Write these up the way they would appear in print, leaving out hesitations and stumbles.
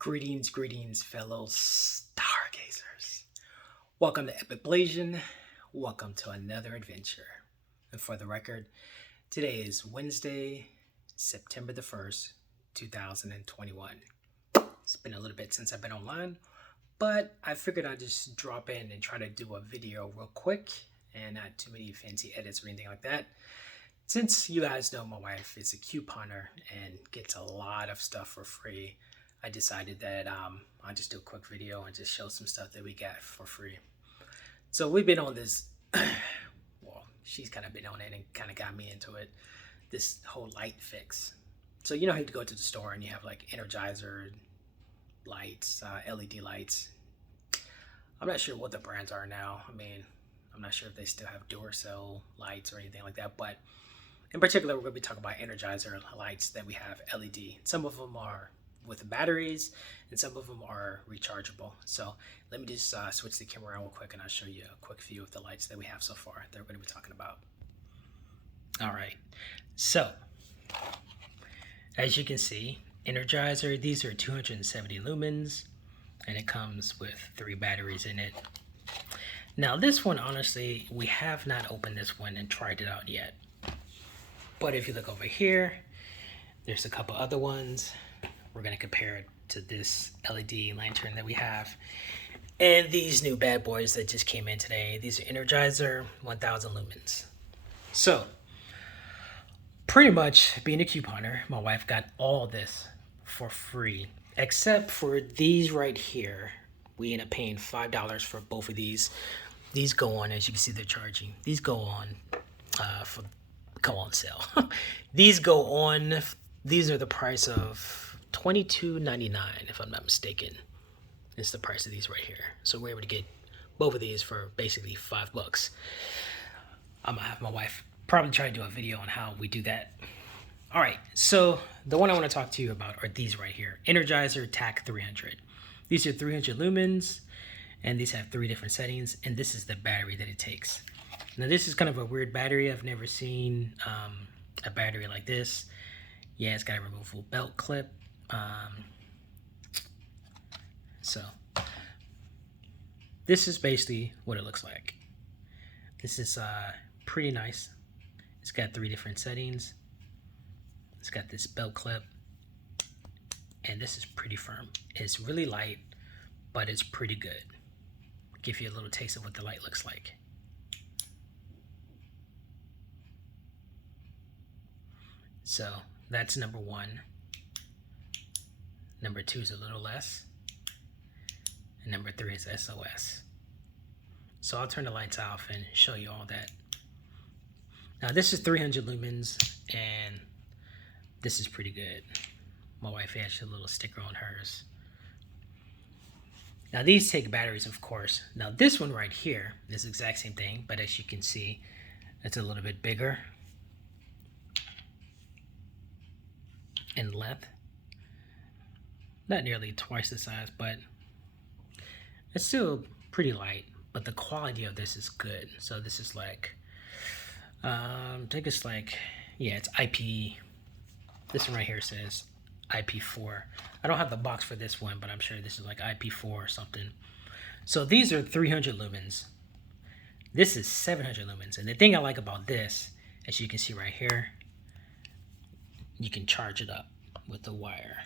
Greetings, fellow stargazers. Welcome to Epic Blasian. Welcome to another adventure. And for the record, today is Wednesday, September the 1st, 2021. It's been a little bit since I've been online, but I figured I'd just drop in and try to do a video real quick and not too many fancy edits or anything like that. Since you guys know my wife is a couponer and gets a lot of stuff for free, I decided that I'll just do a quick video and just show some stuff that we got for free. So we've been on this, well, she's kind of been on it and kind of got me into it, this whole light fix. So you know how you go to the store and you have like Energizer lights, LED lights. I'm not sure what the brands are now. I mean, I'm not sure if they still have Duracell lights or anything like that, but in particular, we're going to be talking about Energizer lights that we have LED. Some of them are with batteries and some of them are rechargeable. So let me just switch the camera around real quick and I'll show you a quick view of the lights that we have so far that we're going to be talking about. All right, so as you can see, Energizer, these are 270 lumens and it comes with 3 batteries in it. Now this one, honestly, we have not opened this one and tried it out yet. But if you look over here, there's a couple other ones. We're going to compare it to this LED lantern that we have. And these new bad boys that just came in today. These are Energizer 1000 lumens. So, pretty much being a couponer, my wife got all this for free. Except for these right here. We end up paying $5 for both of these. These go on, as you can see, they're charging. These go on sale. These go on. These are the price of $22.99, if I'm not mistaken. It's the price of these right here. So we're able to get both of these for basically $5. I'm gonna have my wife probably try to do a video on how we do that. All right, so the one I want to talk to you about are these right here, Energizer TAC 300. These are 300 lumens, and these have 3 different settings, and this is the battery that it takes. Now this is kind of a weird battery. I've never seen a battery like this. Yeah, it's got a removable belt clip. So this is basically what it looks like. This is pretty nice. It's got 3 different settings. It's got this belt clip, and this is pretty firm. It's really light, but it's pretty good. Give you a little taste of what the light looks like. So that's number 1. Number 2 is a little less. And number 3 is SOS. So I'll turn the lights off and show you all that. Now this is 300 lumens and this is pretty good. My wife has a little sticker on hers. Now these take batteries, of course. Now this one right here is the exact same thing, but as you can see, it's a little bit bigger in length. Not nearly twice the size, but it's still pretty light, but the quality of this is good. So this is like, I think it's like, yeah, it's IP. This one right here says IP4. I don't have the box for this one, but I'm sure this is like IP4 or something. So these are 300 lumens. This is 700 lumens. And the thing I like about this, as you can see right here, you can charge it up with the wire.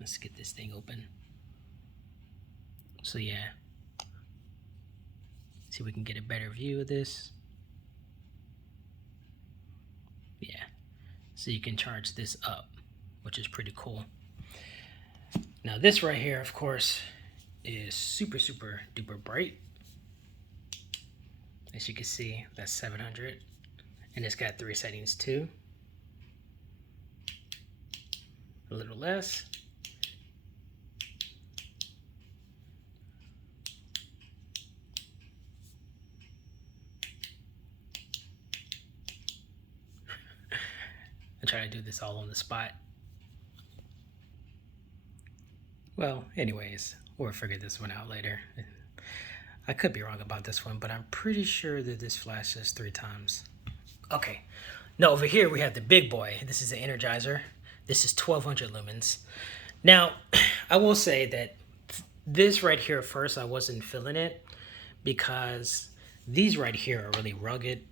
Let's get this thing open. So yeah, see if we can get a better view of this. Yeah, so you can charge this up, which is pretty cool. Now this right here, of course, is super duper bright. As you can see, that's 700, and it's got 3 settings too. A little less. I try to do this all on the spot. Well, anyways, we'll figure this one out later. I could be wrong about this one, but I'm pretty sure that this flashes 3 times. Okay, now over here we have the big boy. This is the Energizer. This is 1200 lumens. Now, I will say that this right here, first, I wasn't feeling it because these right here are really rugged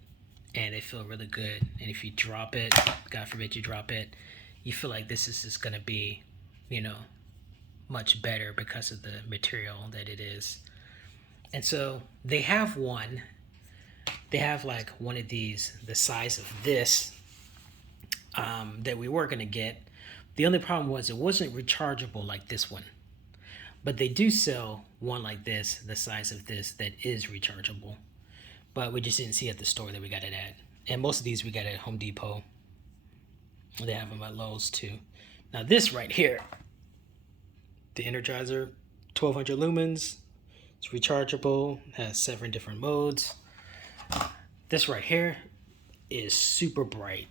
and they feel really good. And if you drop it, God forbid you drop it, you feel like this is just going to be, you know, much better because of the material that it is. And so they have one. They have like one of these, the size of this, that we were going to get. The only problem was it wasn't rechargeable like this one. But they do sell one like this, the size of this, that is rechargeable. But we just didn't see at the store that we got it at. And most of these we got at Home Depot. They have them at Lowe's too. Now this right here, the Energizer, 1200 lumens. It's rechargeable, has 7 different modes. This right here is super bright.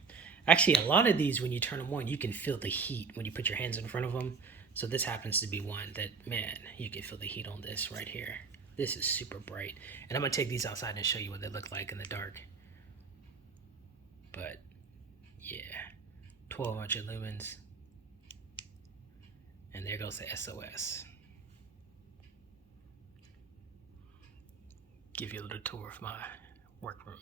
Actually, a lot of these, when you turn them on, you can feel the heat when you put your hands in front of them. So this happens to be one that, man, you can feel the heat on this right here. This is super bright. And I'm going to take these outside and show you what they look like in the dark. But, yeah, 1200 lumens. And there goes the SOS. Give you a little tour of my workroom.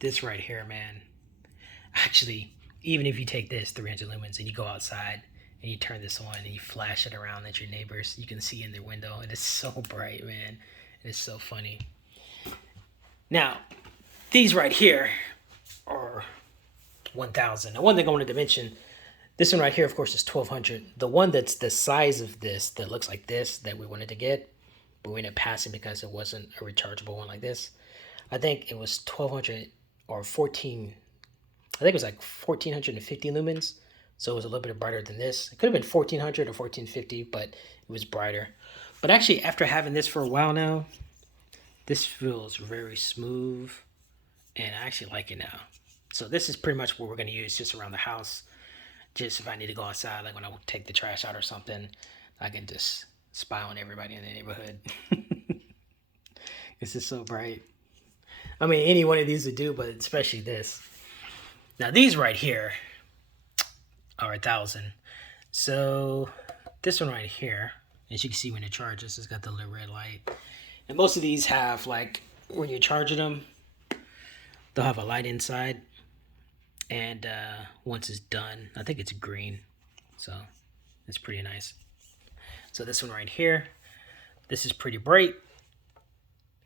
This right here, man. Actually, even if you take this 300 lumens and you go outside and you turn this on and you flash it around at your neighbors, you can see in their window. It is so bright, man. It is so funny. Now, these right here are 1000. Now, one thing I wanted to mention, this one right here, of course, is 1200. The one that's the size of this, that looks like this, that we wanted to get, but we ended up passing because it wasn't a rechargeable one like this. I think it was 1200 or 14. I think it was like 1450 lumens. So it was a little bit brighter than this. It could have been 1400 or 1450, but it was brighter. But actually, after having this for a while now, this feels very smooth, and I actually like it now. So this is pretty much what we're going to use just around the house. Just if I need to go outside, like when I take the trash out or something, I can just spy on everybody in the neighborhood. This is so bright. I mean, any one of these would do, but especially this. Now, these right here are 1000. So this one right here, as you can see when it charges, it's got the little red light. And most of these have, like, when you're charging them, they'll have a light inside. And once it's done, I think it's green. So it's pretty nice. So this one right here, this is pretty bright,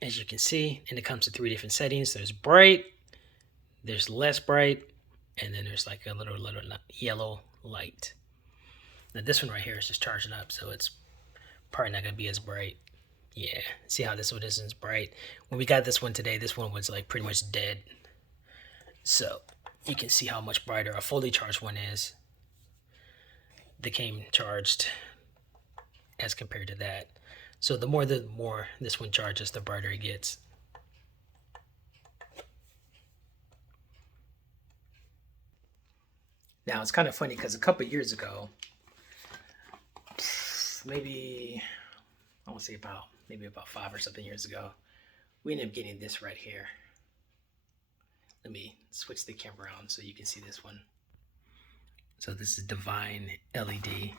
as you can see. And it comes in 3 different settings. There's bright, there's less bright, and then there's like a little yellow light. Now this one right here is just charging up, so it's probably not going to be as bright. Yeah, see how this one isn't bright? When we got this one today, this one was like pretty much dead. So you can see how much brighter a fully charged one is. They came charged as compared to that. So the more this one charges, the brighter it gets. Now it's kind of funny because a couple of years ago, maybe I want to say about 5 or something years ago, we ended up getting this right here. Let me switch the camera on so you can see this one. So this is Divine LED.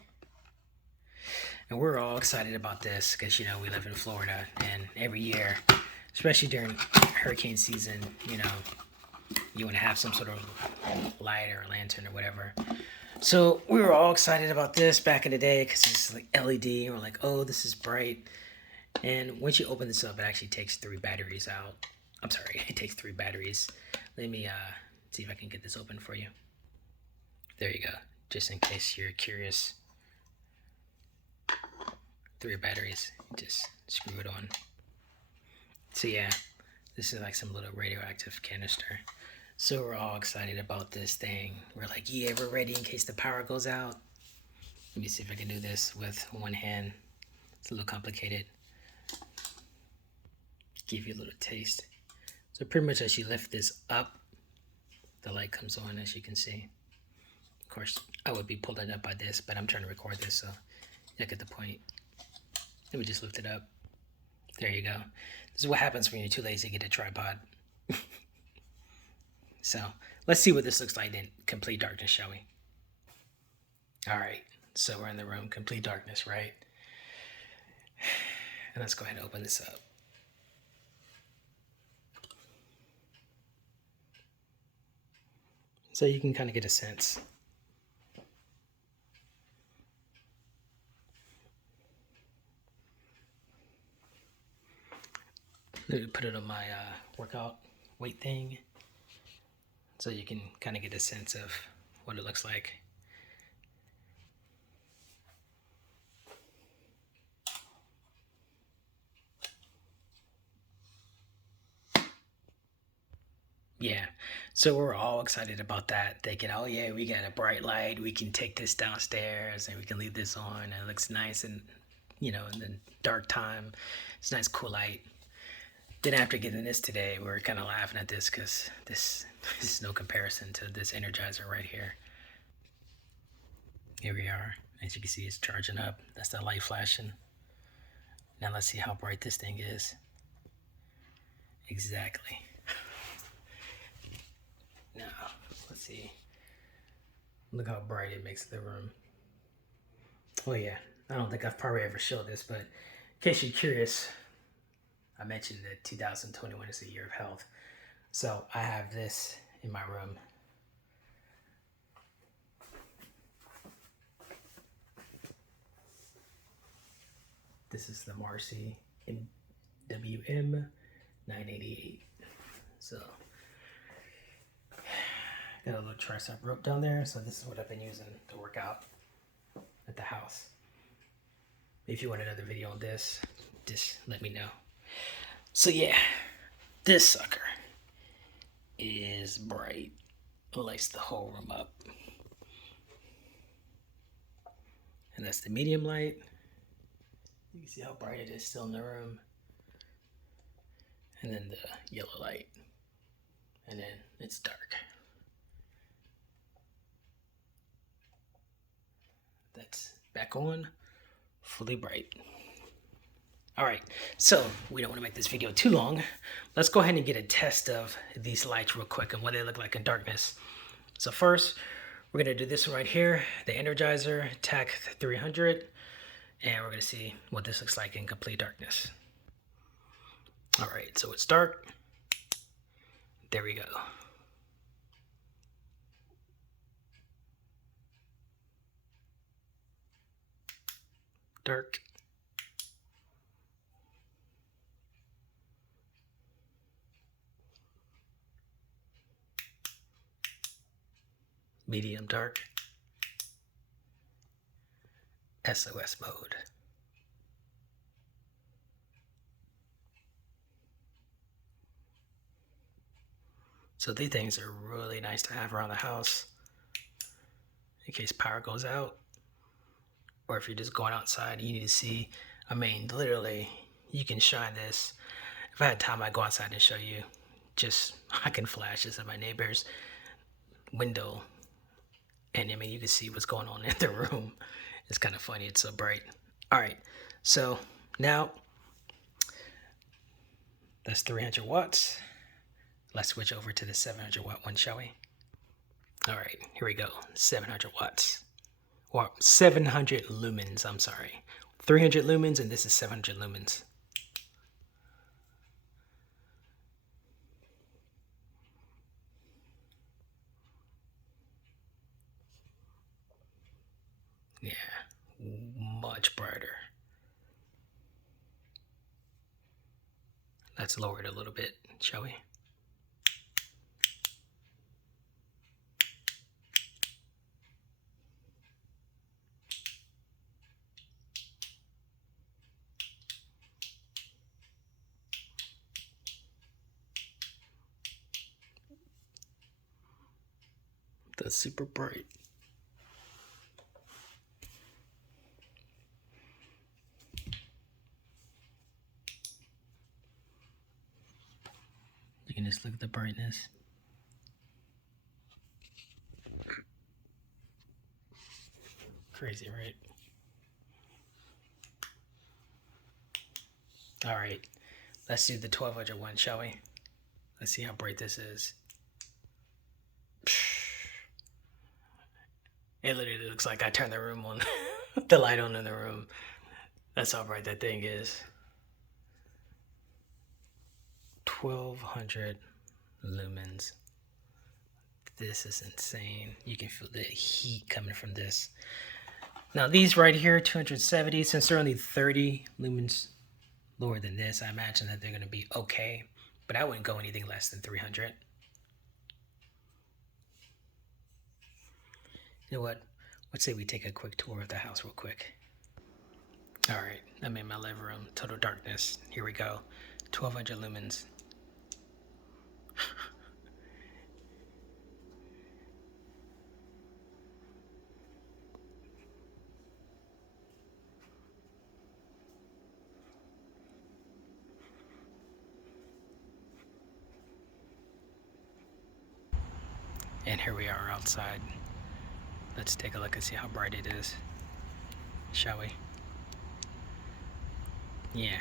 And we're all excited about this because, you know, we live in Florida, and every year, especially during hurricane season, you know, you want to have some sort of light or lantern or whatever. So we were all excited about this back in the day because it's like LED. And we're like, oh, this is bright. And once you open this up, it actually takes 3 batteries out. I'm sorry, it takes 3 batteries. Let me see if I can get this open for you. There you go, just in case you're curious. 3 batteries, just screw it on. So yeah, this is like some little radioactive canister. So we're all excited about this thing. We're like, yeah, we're ready in case the power goes out. Let me see if I can do this with one hand. It's a little complicated. Give you a little taste. So pretty much as you lift this up, the light comes on, as you can see. Of course, I would be pulling up by this, but I'm trying to record this, so you get the point. Let me just lift it up. There you go. This is what happens when you're too lazy to get a tripod. So let's see what this looks like in complete darkness, shall we? All right, so we're in the room, complete darkness, right? And let's go ahead and open this up. So you can kind of get a sense. Let me put it on my workout weight thing so you can kind of get a sense of what it looks like. Yeah, so we're all excited about that, thinking, oh yeah, we got a bright light, we can take this downstairs and we can leave this on and it looks nice, and in the dark time, it's a nice cool light. Then after getting this today, we're kind of laughing at this because this is no comparison to this Energizer right here. Here we are. As you can see, it's charging up. That's the light flashing. Now let's see how bright this thing is. Exactly. Now, let's see. Look how bright it makes the room. Oh yeah, I don't think I've probably ever showed this, but in case you're curious, I mentioned that 2021 is a year of health. So I have this in my room. This is the Marcy WM 988. So got a little tricep rope down there. So this is what I've been using to work out at the house. If you want another video on this, just let me know. So yeah, this sucker is bright. It lights the whole room up. And that's the medium light. You can see how bright it is still in the room. And then the yellow light. And then it's dark. That's back on, fully bright. All right, so we don't want to make this video too long. Let's go ahead and get a test of these lights real quick and what they look like in darkness. So first, we're gonna do this one right here, the Energizer TAC 300, and we're gonna see what this looks like in complete darkness. All right, so it's dark. There we go. Dark. Medium dark. SOS mode. So these things are really nice to have around the house in case power goes out, or if you're just going outside and you need to see. I mean, literally, you can shine this. If I had time, I'd go outside and show you. Just, I can flash this at my neighbor's window, and I mean, you can see what's going on in the room. It's kind of funny, it's so bright. All right, so now that's 300 watts. Let's switch over to the 700 watt one, shall we? All right, here we go, 700 watts. Or 700 lumens, I'm sorry. 300 lumens, and this is 700 lumens. Yeah, much brighter. Let's lower it a little bit, shall we? That's super bright. You can just look at the brightness. Crazy, right? All right, let's do the 1200 one, shall we? Let's see how bright this is. It literally looks like I turned the room on, the light on in the room. That's how bright that thing is. 1200 lumens. This is insane. You can feel the heat coming from this. Now these right here, 270, since they're only 30 lumens lower than this, I imagine that they're going to be okay. But I wouldn't go anything less than 300. You know what? Let's say we take a quick tour of the house real quick. All right, I'm in my living room. Total darkness. Here we go. 1200 lumens. And here we are outside. Let's take a look and see how bright it is. Shall we? Yeah.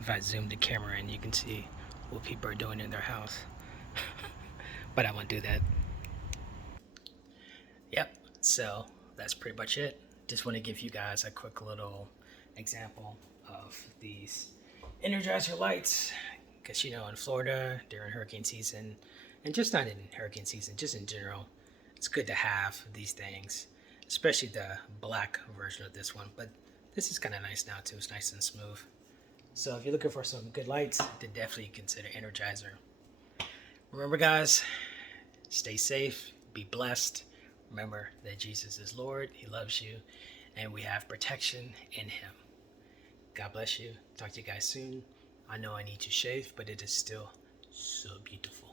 If I zoom the camera in, you can see what people are doing in their house. But I won't do that. Yep, so that's pretty much it. Just want to give you guys a quick little example of these Energizer lights. Because, you know, in Florida during hurricane season, and just not in hurricane season, just in general, it's good to have these things, especially the black version of this one. But this is kind of nice now too. It's nice and smooth. So if you're looking for some good lights, then definitely consider Energizer. Remember, guys, stay safe, be blessed. Remember that Jesus is Lord, He loves you, and we have protection in Him. God bless you. Talk to you guys soon. I know I need to shave, but it is still so beautiful.